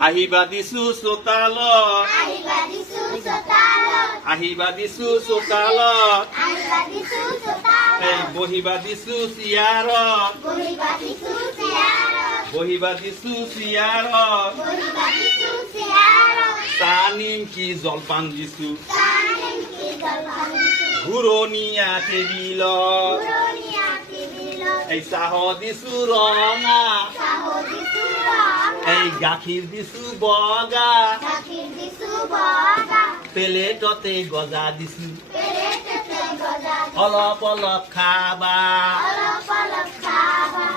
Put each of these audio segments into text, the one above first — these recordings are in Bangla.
আহিবা দিছো চোতালত আহিবা দিছো চোতালত এই বহিবা দিছো চিয়াৰত বহিবা দিছো চিয়াৰত চাহ নিমকি জলপান দিছো ঘূৰণীয়া টেবিলত এই চাহ দিছো ৰঙা এই গাখীৰ দিছো বগা প্লেটতে গজা দিছো অলপ অলপ খাবা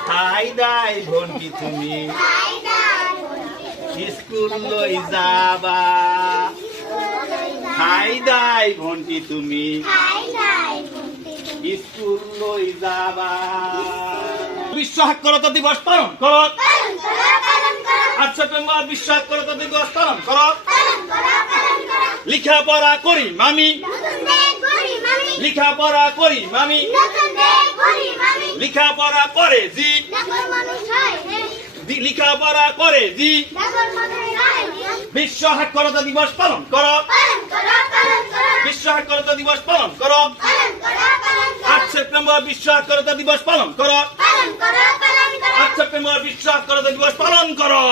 খাই দাই ভণ্টি তুমি স্কুললৈ যাবা খাই দাই ভণ্টি তুমি স্কুললৈ যাবা বিশ্ব সাক্ষরতা দিবস পালন করত 8 সেপ্টেম্বর বিশ্ব সাক্ষরতা দিবস পালন করত লেখাপড়া করি মামি লেখাপড়া করি মামি লেখাপড়া করে জি লেখাপড়া করে জি বিশ্ব সাক্ষরতা দিবস পালন করত বিশ্ব সাক্ষরতা দিবস পালন করত 8 সেপ্টেম্বর বিশ্ব সাক্ষরতা দিবস পালন করত 8 সেপ্টেম্বর বিশ্ব সাক্ষরতা দিবস পালন করো।